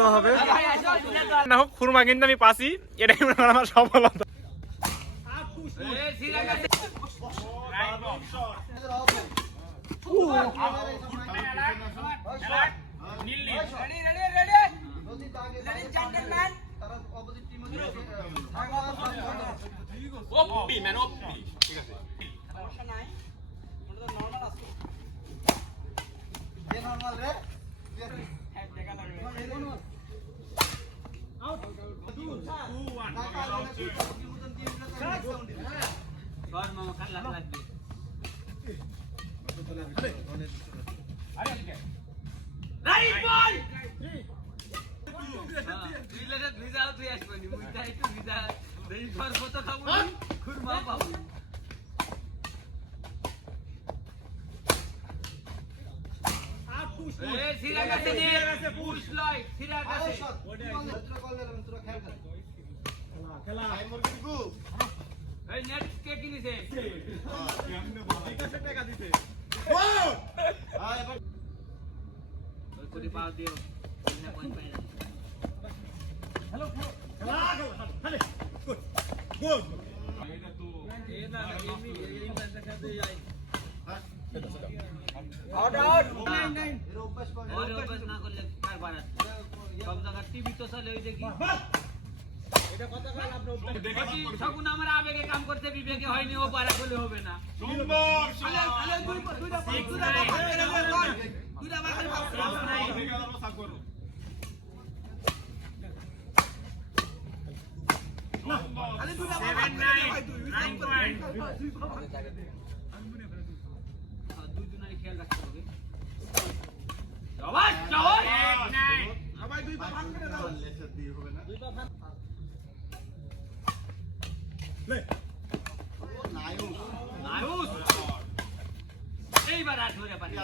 খেলতে হবে না হোক খুরমা কিন্তু আমি পাচ্ছি এটাই আমার সফলতা আমার আবেগে কাম করতে বিবেকে হয়নি ও পারা করলে হবে না দুজনের খেয়াল রাখতে হবে এইবার আর ধরে পারি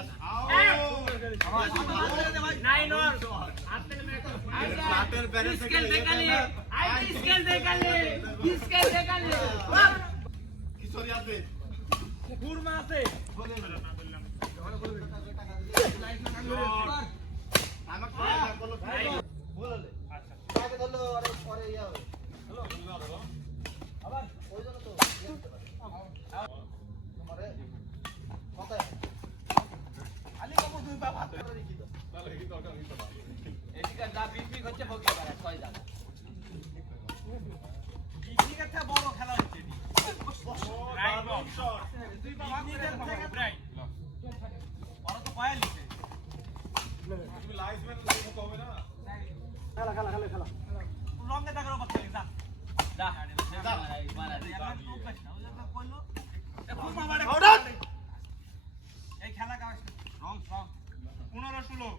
বড় খেলা হচ্ছে এই খেলা 15-16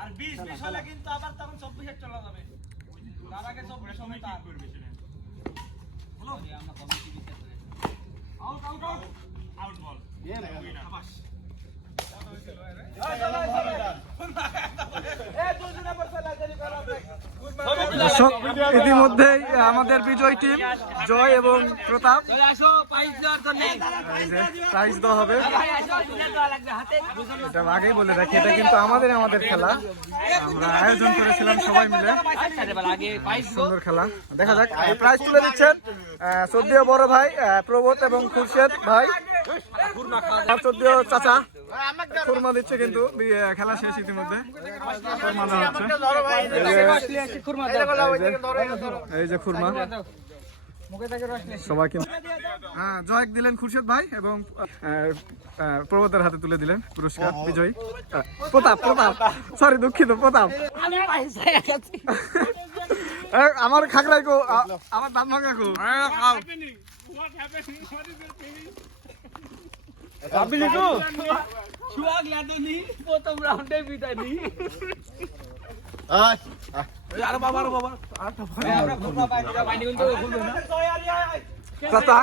আর 20 হলে কিন্তু আবার তখন 24 চলা যাবে তার আগে 24 সময় তার করবে সেটা হ্যালো আমরা কমিটি বিচার করে আউট আউট আউট আউট বল শাবাশ ইতিমধ্যেই আমাদের বিজয় টিম জয় এবং প্রতাপ প্রাইজ দেওয়া হবে। এটা আগেই বলে রাখি, এটা কিন্তু আমাদের খেলা, আমরা আয়োজন করেছিলাম সবাই মিলে, সুন্দর খেলা। দেখা যাক, এই প্রাইজ তুলে দিচ্ছেন শ্রদ্ধেয় বড় ভাই প্রবোধ এবং খুরশেদ ভাই, আর শ্রদ্ধেয় চাচা খুরমা দিচ্ছে কিন্তু খেলা শেষ ইতিমধ্যে। খুরমা দেওয়া হচ্ছে। এই যে খুরমা সবাই কিন্তু জয় দিলেন খুরশেদ ভাই এবং প্রবোধের হাতে তুলে দিলেন পুরস্কার বিজয়ী প্রতাপ সরি দুঃখিত প্রতাপ। আমার খাগড়াই কো, আমার দাঁত ভাঙা কো। চাচা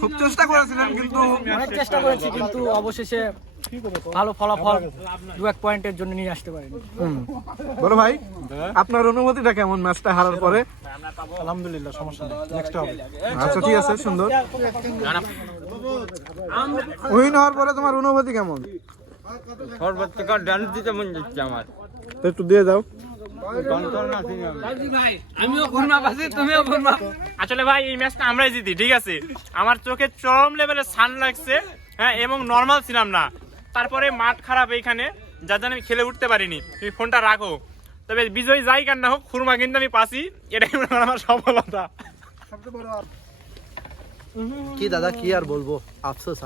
খুব চেষ্টা করেছিলেন কিন্তু অনেক চেষ্টা করেছি, কিন্তু অবশেষে ভালো ফলাফল 2-1 পয়েন্টের জন্য নিয়ে আসতে পারিনি। বড় ভাই আপনার অনুভূতিটা কেমন ম্যাচটা হারার পরে? আলহামদুলিল্লাহ, সমস্যা নেই, নেক্সট হবে। আচ্ছা ঠিক আছে, সুন্দর। উইন হওয়ার পরে তোমার অনুভূতি কেমন? সর্বোচ্চকার ডান্স দিতে মন যাচ্ছে আমার। তো একটু দিয়ে যাও। আসলে ভাই এই ম্যাচটা আমরাই জিতি, ঠিক আছে। আমার চোখে চরম লেভেলে সান লাগছে, হ্যাঁ, এবং নর্মাল ছিলাম না। তারপরে মাঠ খারাপ এইখানে, যার জন্য আমি খেলে উঠতে পারিনি। তুমি ফোনটা রাখো। তবে বিজয় যাই কার না হোক, খুরমা কিন্তু আমি পাচ্ছি, এটাই আমার সফলতা। কি দাদা, কি আর বলবো, আফসোস।